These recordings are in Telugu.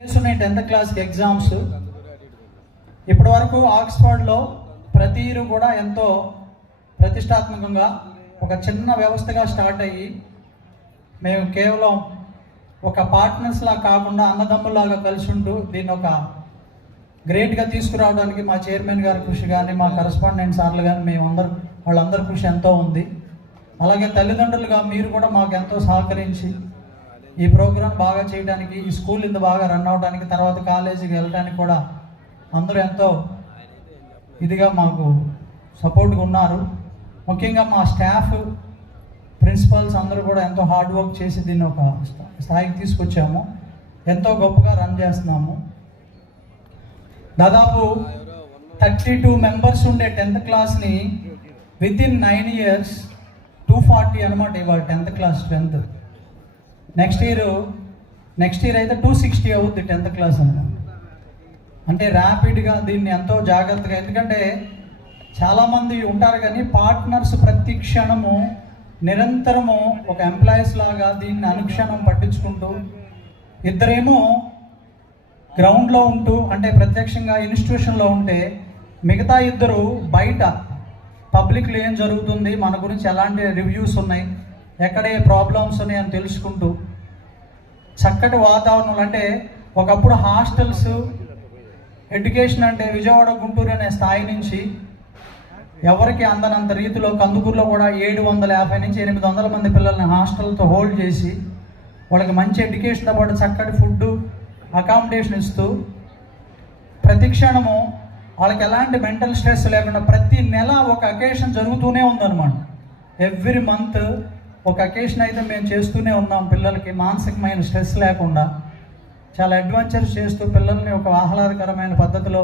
చేస్తున్నాయి 10th క్లాస్కి ఎగ్జామ్స్. ఇప్పటి వరకు ఆక్స్ఫర్డ్లో ప్రతి ఇయర్ కూడా ఎంతో ప్రతిష్టాత్మకంగా ఒక చిన్న వ్యవస్థగా స్టార్ట్ అయ్యి మేము కేవలం ఒక పార్ట్నర్స్లా కాకుండా అన్నదమ్ములాగా కలిసి ఉంటూ దీన్ని ఒక గ్రేట్గా తీసుకురావడానికి మా చైర్మన్ గారి కృషి కానీ మా కరస్పాండెంట్ సార్లు కానీ మేమందరూ వాళ్ళందరి కృషి ఎంతో ఉంది. అలాగే తల్లిదండ్రులుగా మీరు కూడా మాకు ఎంతో సహకరించి ఈ ప్రోగ్రాం బాగా చేయడానికి, ఈ స్కూల్ ఇంత బాగా రన్ అవడానికి, తర్వాత కాలేజీకి వెళ్ళడానికి కూడా అందరూ ఎంతో ఇదిగా మాకు సపోర్ట్గా ఉన్నారు. ముఖ్యంగా మా స్టాఫ్, ప్రిన్సిపల్స్ అందరూ కూడా ఎంతో హార్డ్ వర్క్ చేసి దీన్ని ఒక స్థాయికి తీసుకొచ్చాము. ఎంతో గొప్పగా రన్ చేస్తున్నాము. దాదాపు 32 మెంబర్స్ ఉండే 10th క్లాస్ని వితిన్ 9 years 240 అనమాట ఇవాళ 10th class strength. Next year అయితే 260 అవుద్ది 10th క్లాస్ అన్నమాట. అంటే ర్యాపిడ్గా దీన్ని ఎంతో జాగ్రత్తగా, ఎందుకంటే చాలామంది ఉంటారు కానీ పార్ట్నర్స్ ప్రతి క్షణము నిరంతరము ఒక ఎంప్లాయీస్ లాగా దీన్ని అనుక్షణం పట్టించుకుంటూ, ఇద్దరేమో గ్రౌండ్లో ఉంటూ అంటే ప్రత్యక్షంగా ఇన్స్టిట్యూషన్లో ఉంటే, మిగతా ఇద్దరు బయట పబ్లిక్లో ఏం జరుగుతుంది, మన గురించి ఎలాంటి రివ్యూస్ ఉన్నాయి, ఎక్కడ ఏ ప్రాబ్లమ్స్ ఉన్నాయి అని తెలుసుకుంటూ చక్కటి వాతావరణం. అంటే ఒకప్పుడు హాస్టల్స్ ఎడ్యుకేషన్ అంటే విజయవాడ, గుంటూరు అనే స్థాయి నుంచి ఎవరికి అందనంత రీతిలో కందుకూరులో కూడా 750 నుంచి 800 మంది పిల్లల్ని హాస్టల్తో హోల్డ్ చేసి వాళ్ళకి మంచి ఎడ్యుకేషన్తో పాటు చక్కటి ఫుడ్, అకామిడేషన్ ఇస్తూ ప్రతి క్షణము వాళ్ళకి ఎలాంటి మెంటల్ స్ట్రెస్ లేకుండా ప్రతి నెల ఒక అకేషన్ జరుగుతూనే ఉందన్నమాట. ఎవ్రీ మంత్ ఒక అకేషన్ అయితే మేము చేస్తూనే ఉన్నాం. పిల్లలకి మానసికమైన స్ట్రెస్ లేకుండా చాలా అడ్వెంచర్స్ చేస్తూ పిల్లల్ని ఒక ఆహ్లాదకరమైన పద్ధతిలో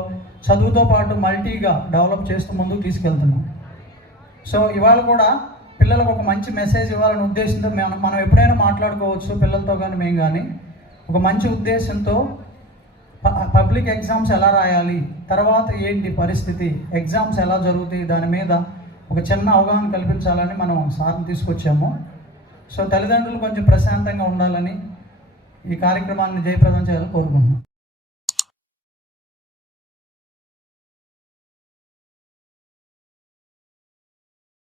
చదువుతో పాటు మల్టీగా డెవలప్ చేస్తూ ముందుకు తీసుకెళ్తున్నాం. సో ఇవాళ కూడా పిల్లలకు ఒక మంచి మెసేజ్ ఇవ్వాలనే ఉద్దేశంతో మనం ఎప్పుడైనా మాట్లాడుకోవచ్చు పిల్లలతో కానీ మేము కానీ. ఒక మంచి ఉద్దేశంతో పబ్లిక్ ఎగ్జామ్స్ ఎలా రాయాలి, తర్వాత ఏంటి పరిస్థితి, ఎగ్జామ్స్ ఎలా జరుగుతాయి, దాని మీద ఒక చిన్న అవగాహన కల్పించాలని మనం సార్ని తీసుకొచ్చాము. సో తల్లిదండ్రులు కొంచెం ప్రశాంతంగా ఉండాలని ఈ కార్యక్రమాన్ని జయప్రదం చేయాలని కోరుకుంటున్నాం.